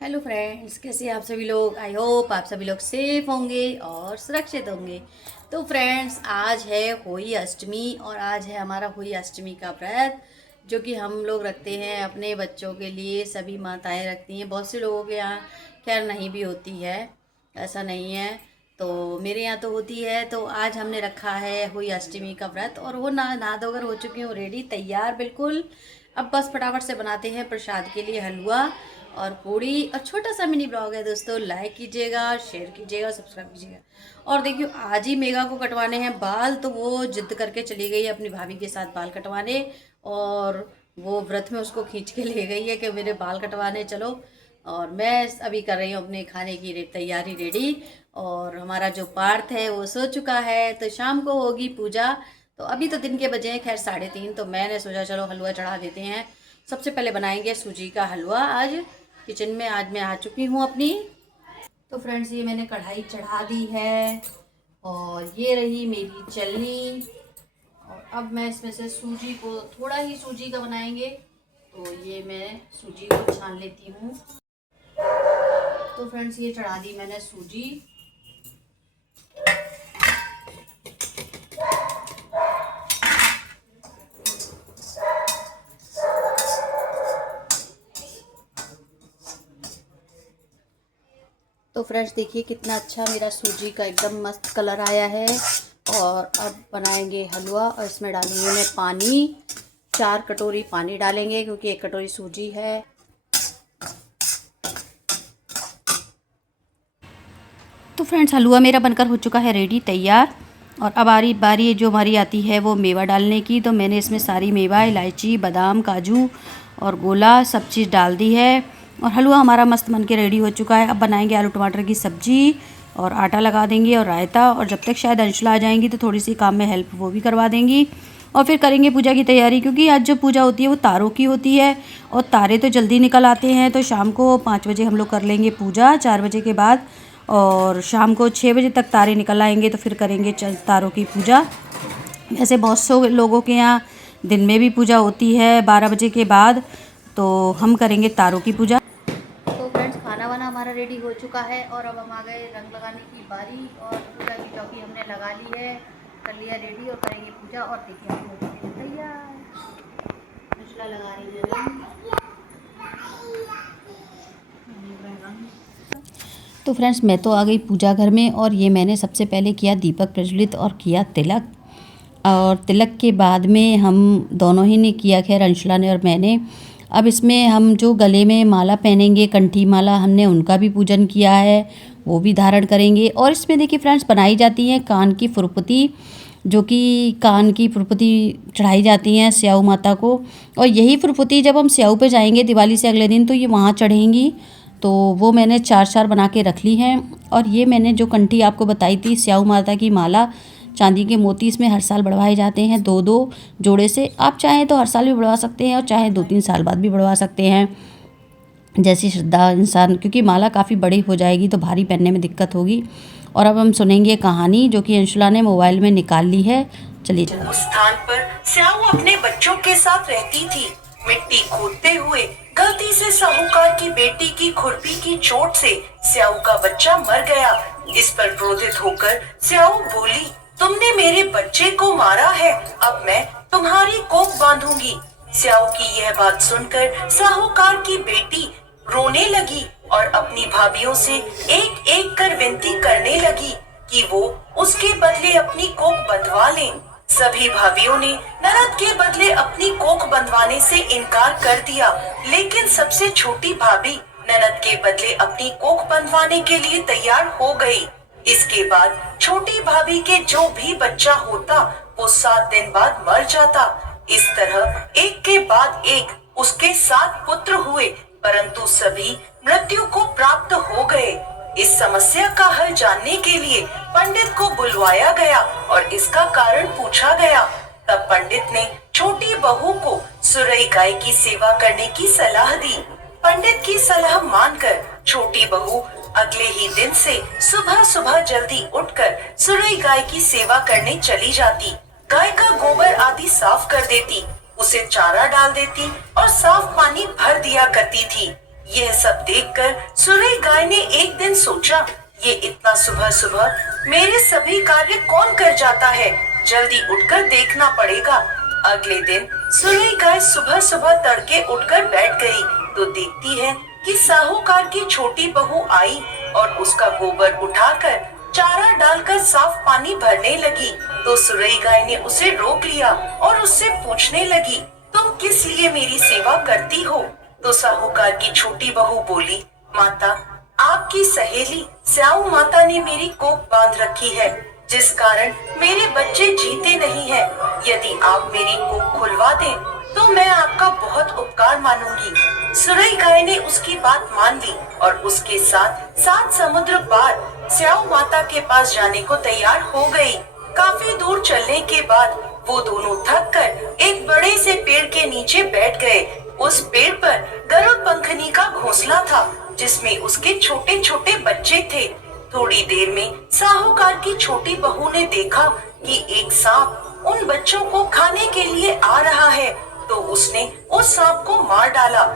Hello friends, कैसे हैं आप सभी लोग। आई होप आप सभी लोग सेफ होंगे और सुरक्षित होंगे। तो फ्रेंड्स, आज है होली अष्टमी और आज है हमारा होली अष्टमी का व्रत, जो कि हम लोग रखते हैं अपने बच्चों के लिए। सभी माताएं रखती हैं, बहुत से लोगों के यहाँ खैर नहीं भी होती है, ऐसा नहीं है। तो मेरे यहाँ तो होती है। तो आज हमने रखा है होली अष्टमी का व्रत और वो नहा धोकर हो चुकी हूँ रेडी, तैयार बिल्कुल। अब बस फटाफट से बनाते हैं प्रसाद के लिए हलवा और पूड़ी। और छोटा सा मिनी ब्लॉग है दोस्तों, लाइक कीजिएगा, शेयर कीजिएगा, सब्सक्राइब कीजिएगा। और देखियो, आज ही मेगा को कटवाने हैं बाल, तो वो जिद करके चली गई है अपनी भाभी के साथ बाल कटवाने। और वो व्रत में उसको खींच के ले गई है कि मेरे बाल कटवाने चलो। और मैं अभी कर रही हूँ अपने खाने की तैयारी रेडी। और हमारा जो पार्थ है वो सो चुका है, तो शाम को होगी पूजा। तो अभी तो दिन के बजे हैं खैर 3:30, तो मैंने सोचा चलो हलवा चढ़ा देते हैं। सबसे पहले बनाएंगे सूजी का हलवा। आज किचन में आज मैं आ चुकी हूँ अपनी। तो फ्रेंड्स, ये मैंने कढ़ाई चढ़ा दी है और ये रही मेरी चलनी। और अब मैं इसमें से सूजी को, थोड़ा ही सूजी का बनाएंगे, तो ये मैं सूजी को छान लेती हूँ। तो फ्रेंड्स, ये चढ़ा दी मैंने सूजी। तो फ्रेंड्स, देखिए कितना अच्छा मेरा सूजी का एकदम मस्त कलर आया है। और अब बनाएंगे हलवा और इसमें डालूंगी मैं पानी। 4 कटोरी पानी डालेंगे क्योंकि 1 कटोरी सूजी है। तो फ्रेंड्स, हलवा मेरा बनकर हो चुका है रेडी, तैयार। और अब बारी जो हमारी आती है वो मेवा डालने की। तो मैंने इसमें सारी मेवा, इलायची, बादाम, काजू और गोला सब चीज़ डाल दी है। और हलवा हमारा मस्त बन के रेडी हो चुका है। अब बनाएंगे आलू टमाटर की सब्जी और आटा लगा देंगे और रायता। और जब तक शायद अंशुला आ जाएंगी तो थोड़ी सी काम में हेल्प वो भी करवा देंगी। और फिर करेंगे पूजा की तैयारी, क्योंकि आज जो पूजा होती है वो तारों की होती है और तारे तो जल्दी निकल आते हैं। तो शाम को 5 बजे हम लोग कर लेंगे पूजा, 4 बजे के बाद। और शाम को 6 बजे तक तारे निकल आएंगे तो फिर करेंगे तारों की पूजा। ऐसे बहुत से लोगों के यहाँ दिन में भी पूजा होती है 12 बजे के बाद, तो हम करेंगे तारों की पूजा। तो फ्रेंड्स, खाना वाना हमारा रेडी हो चुका है और अब हम आ गए रंग लगाने की बारी। और पूजा की चौकी हमने लगा ली है, कर लिया रेडी और करेंगे पूजा। और देखिए हम हो चुके हैं तैयार। मसला लगा रही है रंग। तो फ्रेंड्स, मैं तो आ गई पूजा घर में और ये मैंने सबसे पहले किया दीपक प्रज्वलित और किया तिलक। और तिलक के बाद में हम दोनों ही ने किया, खैर अंशुला ने और मैंने। अब इसमें हम जो गले में माला पहनेंगे, कंठी माला, हमने उनका भी पूजन किया है, वो भी धारण करेंगे। और इसमें देखिए फ्रेंड्स, बनाई जाती हैं कान की फुरपति, जो कि कान की फुरपति चढ़ाई जाती हैं स्याऊ माता को। और यही फुरपति जब हम स्याऊ पे जाएंगे दिवाली से अगले दिन तो ये वहाँ चढ़ेंगी। तो वो मैंने 4 बना के रख ली हैं। और ये मैंने जो कंठी आपको बताई थी स्याऊ माता की माला, चांदी के मोती इसमें हर साल बढ़वाए जाते हैं 2-2 जोड़े से। आप चाहें तो हर साल भी बढ़वा सकते हैं और चाहे 2-3 साल बाद भी बढ़वा सकते हैं, जैसी श्रद्धा इंसान, क्योंकि माला काफ़ी बड़ी हो जाएगी तो भारी पहनने में दिक्कत होगी। और अब हम सुनेंगे कहानी, जो कि अंशुला ने मोबाइल में निकाल ली है। चलिए। उस स्थान पर स्याऊ अपने बच्चों के साथ रहती थी। मिट्टी खोदते हुए गलती से साहूकार की बेटी की खुरपी की चोट से स्याऊ का बच्चा मर गया। इस पर क्रोधित होकर स्याऊ बोली, तुमने मेरे बच्चे को मारा है, अब मैं तुम्हारी कोख बांधूंगी। स्याऊ की यह बात सुनकर साहूकार की बेटी रोने लगी और अपनी भाभियों से एक एक कर विनती करने लगी कि वो उसके बदले अपनी कोख बंधवा लें। सभी भाभियों ने ननद के बदले अपनी कोख बंधवाने से इनकार कर दिया, लेकिन सबसे छोटी भाभी ननद के बदले अपनी कोख बंधवाने के लिए तैयार हो गई। इसके बाद छोटी भाभी के जो भी बच्चा होता वो 7 दिन बाद मर जाता। इस तरह एक के बाद एक उसके 7 पुत्र हुए, परंतु सभी मृत्यु को प्राप्त हो गए। इस समस्या का हल जानने के लिए पंडित को बुलवाया गया और इसका कारण पूछा गया। तब पंडित ने छोटी बहू को सुरई गाय की सेवा करने की सलाह दी। पंडित की सलाह मानकर छोटी बहू अगले ही दिन से सुबह सुबह जल्दी उठकर सुरई गाय की सेवा करने चली जाती। गाय का गोबर आदि साफ कर देती, उसे चारा डाल देती और साफ पानी भर दिया करती थी। यह सब देखकर सुरई गाय ने एक दिन सोचा, ये इतना सुबह सुबह मेरे सभी कार्य कौन कर जाता है, जल्दी उठकर देखना पड़ेगा। अगले दिन सुरई गाय सुबह सुबह तड़के उठकर बैठ गई तो देखती है कि साहूकार की छोटी बहू आई और उसका गोबर उठाकर चारा डालकर साफ पानी भरने लगी। तो सुरई गाय ने उसे रोक लिया और उससे पूछने लगी, तुम किस लिए मेरी सेवा करती हो? तो साहूकार की छोटी बहू बोली, माता, आपकी सहेली स्याऊ माता ने मेरी कोख बांध रखी है, जिस कारण मेरे बच्चे जीते नहीं हैं। यदि आप मेरी कोख खुलवा दें तो मैं आपका बहुत उपकार मानूंगी। सुरई गाय ने उसकी बात मान ली और उसके साथ 7 समुद्र पार स्याऊ माता के पास जाने को तैयार हो गई। काफी दूर चलने के बाद वो दोनों थक कर एक बड़े से पेड़ के नीचे बैठ गए। उस पेड़ पर गरुड़ पंखनी का घोंसला था, जिसमें उसके छोटे छोटे बच्चे थे। थोड़ी देर में साहूकार की छोटी बहू ने देखा कि एक सांप उन बच्चों को खाने के लिए आ रहा है, तो उसने उस सांप को मार डाला।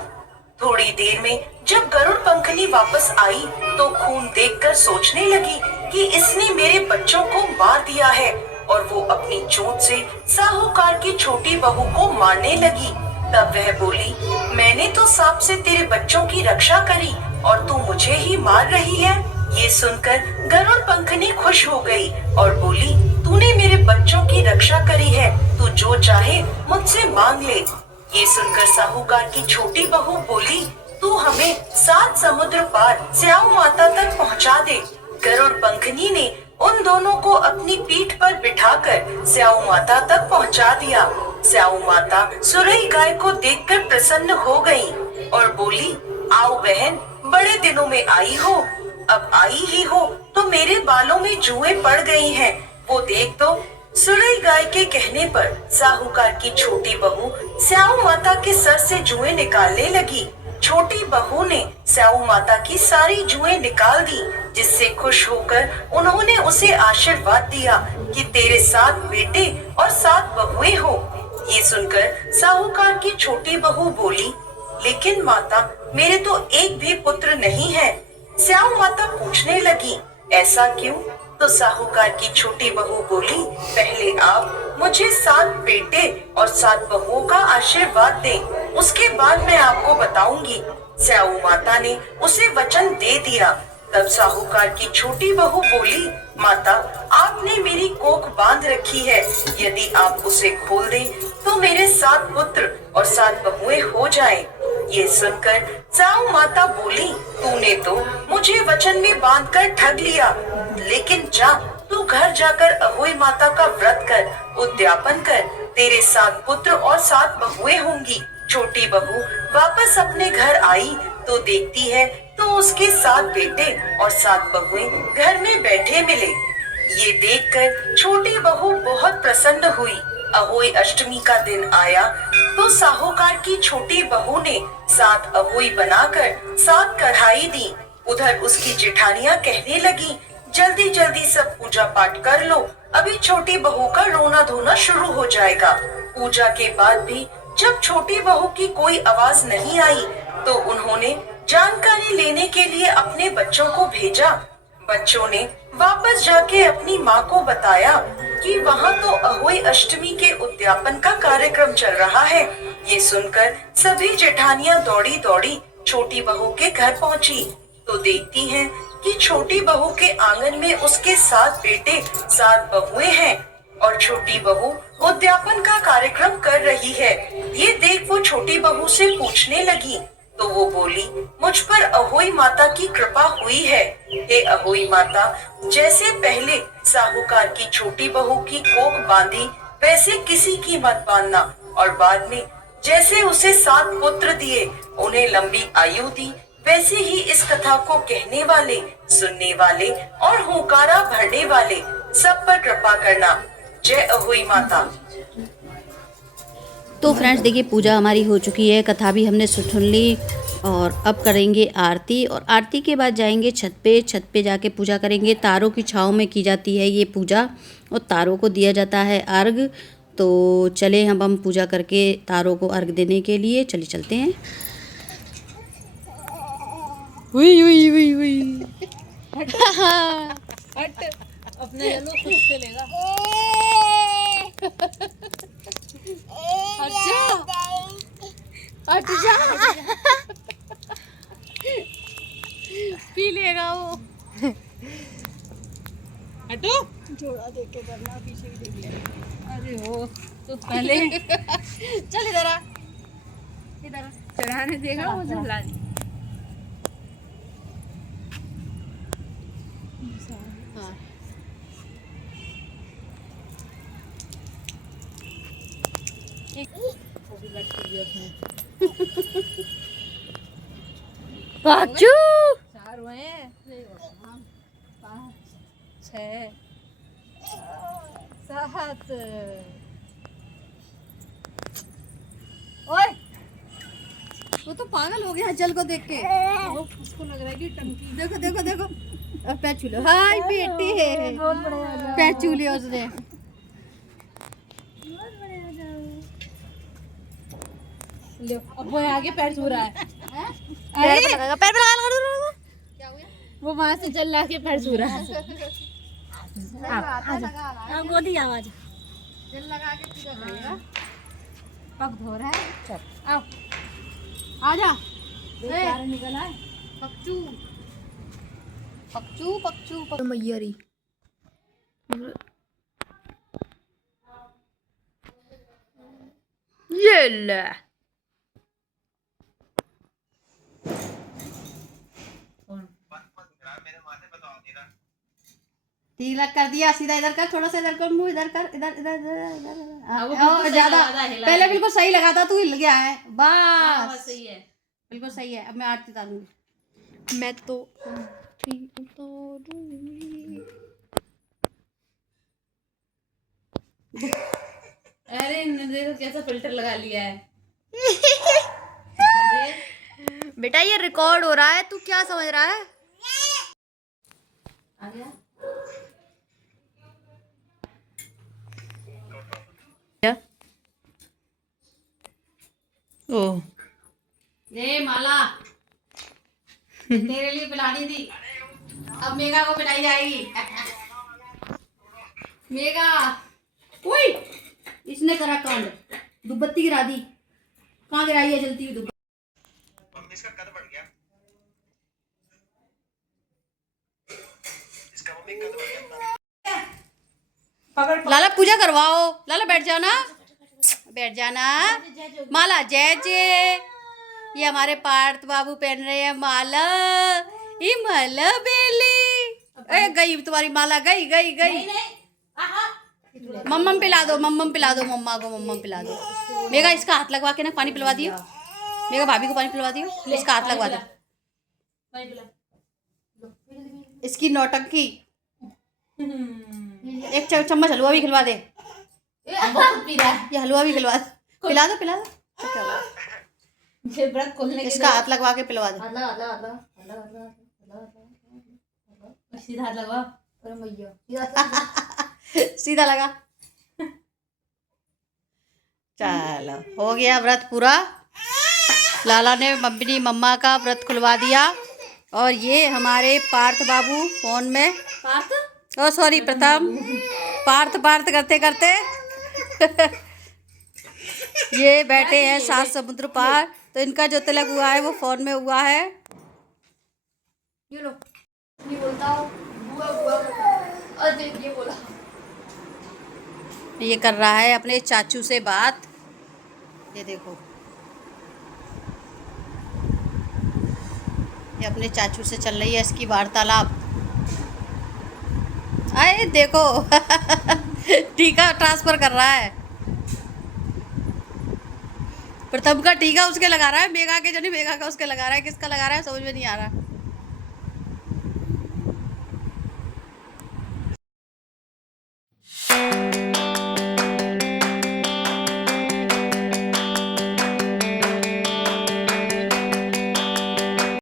थोड़ी देर में जब गरुड़ पंखनी वापस आई तो खून देखकर सोचने लगी कि इसने मेरे बच्चों को मार दिया है, और वो अपनी चोट से साहूकार की छोटी बहू को मारने लगी। तब वह बोली, मैंने तो सांप से तेरे बच्चों की रक्षा करी और तू मुझे ही मार रही है। ये सुनकर गरुड़ पंखनी खुश हो गई और बोली, तूने मेरे बच्चों की रक्षा करी है, तू जो चाहे मुझसे मांग ले। ये सुनकर साहूकार की छोटी बहू बोली, तू हमें 7 समुद्र पार स्याऊ माता तक पहुंचा दे। गरुड़ पंखनी ने उन दोनों को अपनी पीठ पर बिठाकर स्याऊ माता तक पहुंचा दिया। स्याऊ माता सुरई गाय को देखकर प्रसन्न हो गई और बोली, आओ बहन, बड़े दिनों में आई हो। अब आई ही हो तो मेरे बालों में जुएं पड़ गई हैं, वो देख तो। सुरई गाय के कहने पर साहूकार की छोटी बहू स्याऊ माता के सर से जुएं निकालने लगी। छोटी बहू ने स्याऊ माता की सारी जुएं निकाल दी, जिससे खुश होकर उन्होंने उसे आशीर्वाद दिया कि तेरे 7 बेटे और 7 बहुएं हो। ये सुनकर साहूकार की छोटी बहू बोली, लेकिन माता, मेरे तो एक भी पुत्र नहीं है। स्याऊ माता पूछने लगी, ऐसा क्यों? तो साहूकार की छोटी बहू बोली, पहले आप मुझे 7 बेटे और 7 बहुओं का आशीर्वाद दें, उसके बाद मैं आपको बताऊंगी। स्याऊ माता ने उसे वचन दे दिया। तब साहूकार की छोटी बहू बोली, माता, आपने मेरी कोख बांध रखी है, यदि आप उसे खोल दें तो मेरे 7 पुत्र और 7 बहुएं हो जाएं। ये सुनकर स्याऊ माता बोली, तूने तो मुझे वचन में बांधकर ठग लिया, लेकिन जा, तू घर जाकर अहोई माता का व्रत कर, उद्यापन कर, तेरे 7 पुत्र और 7 बहुएं होंगी। छोटी बहू वापस अपने घर आई तो देखती है तो उसके 7 बेटे और 7 बहुएं घर में बैठे मिले। ये देखकर छोटी बहू बहुत प्रसन्न हुई। अहोई अष्टमी का दिन आया तो साहूकार की छोटी बहू ने 7 अहोई बनाकर 7 कढ़ाई दी। उधर उसकी जेठानियां कहने लगी, जल्दी जल्दी सब पूजा पाठ कर लो, अभी छोटी बहू का रोना धोना शुरू हो जाएगा। पूजा के बाद भी जब छोटी बहू की कोई आवाज नहीं आई तो उन्होंने जानकारी लेने के लिए अपने बच्चों को भेजा। बच्चों ने वापस जाके अपनी माँ को बताया कि वहाँ तो अहोई अष्टमी के उद्यापन का कार्यक्रम चल रहा है। ये सुनकर सभी जेठानियां दौड़ी दौड़ी छोटी बहू के घर पहुँची तो देखती हैं कि छोटी बहू के आंगन में उसके 7 बेटे 7 बहुएं हैं और छोटी बहू उद्यापन का कार्यक्रम कर रही है। ये देख वो छोटी बहू से पूछने लगी तो वो बोली, मुझ पर अहोई माता की कृपा हुई है। हे अहोई माता, जैसे पहले साहूकार की छोटी बहू की कोख बांधी वैसे किसी की मत बांधना, और बाद में जैसे उसे 7 पुत्र दिए, उन्हें लंबी आयु दी, वैसे ही इस कथा को कहने वाले, सुनने वाले और हुंकारा भरने वाले सब पर कृपा करना। जय अहोई माता। तो फ्रेंड्स देखिए, पूजा हमारी हो चुकी है, कथा भी हमने सुन ली और अब करेंगे आरती, और आरती के बाद जाएंगे छत पे जाके पूजा करेंगे। तारों की छाँव में की जाती है ये पूजा और तारों को दिया जाता है अर्घ। तो चले हम पूजा करके तारों को अर्घ देने के लिए चलते हैं। हुई हुई हुई हुई। हट अपने येलो खुद से लेगा। हट जा पी लेगा वो। हटो। जोड़ा देख के करना, पीछे भी देख लेना। अरे वो तो पहले चल इधर आ, इधर आ। चढ़ाने देगा मुझे हिला दी। हाँ। बाचू 4 हुए हैं। 5 6 7। ओए, वो तो पागल हो गया जल को देख के। उसको लग रहा है कि टंकी। देखो देखो देखो, अब पैर छू लो। हाय बेटी है, पैर छू लिया उसने। लो अब वो आगे पैर छू रहा है। पैर पे लगा, पैर पे लगा। क्या हुआ? वो वहां से चल ला के पैर छू रहा है। हाँ, गोदी आवाज। जल लगा के पूजा करेगा। पग धो रहा है। चल आओ आजा। बेचारा निकल आए। पक्चू पक्चू पक्चू पक्चू मैयरी। ये ले तिलक कर दिया। सीधा इधर कर, थोड़ा सा इधर कर, मुंह इधर कर, इधर इधर इधर इधर। हाँ, वो हाँ, बिल्कुल सही ज्यादा लगा था, हिला पहले के। बिल्कुल सही लगा था, तू हिल गया है बस। सही है। बिल्कुल सही है। अब मैं आरती उतारूंगी। मैं तो आरती उतारूंगी। अरे देखो कैसा फिल्टर लगा लिया है। अरे बेटा ये रिकॉर्ड हो रहा है, तू क्या समझ रहा है? आ गया। ओ ये माला तेरे लिए पिलानी थी, अब मेगा को पिलाई जाएगी। मेगा, ओए इसने करा कांड, दुबत्ती गिरा दी। कहाँ गिराई है जलती हुई दुबत्ती? मम्मी इसका कद बढ़ गया। इसका मम्मी कद बढ़ गया। पकड़ लाला पूजा करवाओ। लाला बैठ जाना, बैठ जाना। माला जय जय। ये हमारे पार्थ बाबू पहन रहे हैं माला। ये माला बेली। ए गई तुम्हारी माला, गई गई गई। मम्मम पिला दो, मम्मम पिला दो, मम्मा को मम्मम पिला दो। मेगा इसका हाथ लगवा के ना पानी पिलवा दियो। मेगा भाभी को पानी पिलवा दियो, इसका हाथ लगवा दो। इसकी नौटंकी। एक चम्मच हलवा भी खिलवा दे। ये हलवा भी खिलवा दे, पिला दो पिला दो। व्रत खोलने इसका हाथ लगवा के पिलवा दो। सीधा हाथ लगवा। सीधा लगा। चलो हो गया व्रत पूरा। लाला ने मम्मी मम्मा का व्रत खुलवा दिया। और ये हमारे पार्थ बाबू फोन में, ओ सॉरी प्रथम, पार्थ पार्थ करते करते ये बैठे हैं 7 समुद्र पार। तो इनका जो तिलक हुआ है वो फोन में हुआ है। ये लो, ये बोलता हो बुआ बुआ और ये बोला। ये कर रहा है अपने चाचू से बात। ये देखो, ये अपने चाचू से चल रही है इसकी वार्तालाप। आए देखो टीका ट्रांसफर कर रहा है। प्रथम का टीका उसके लगा रहा है, मेघा के जो नहीं, मेघा का उसके लगा रहा है। किसका लगा रहा है समझ में नहीं आ रहा।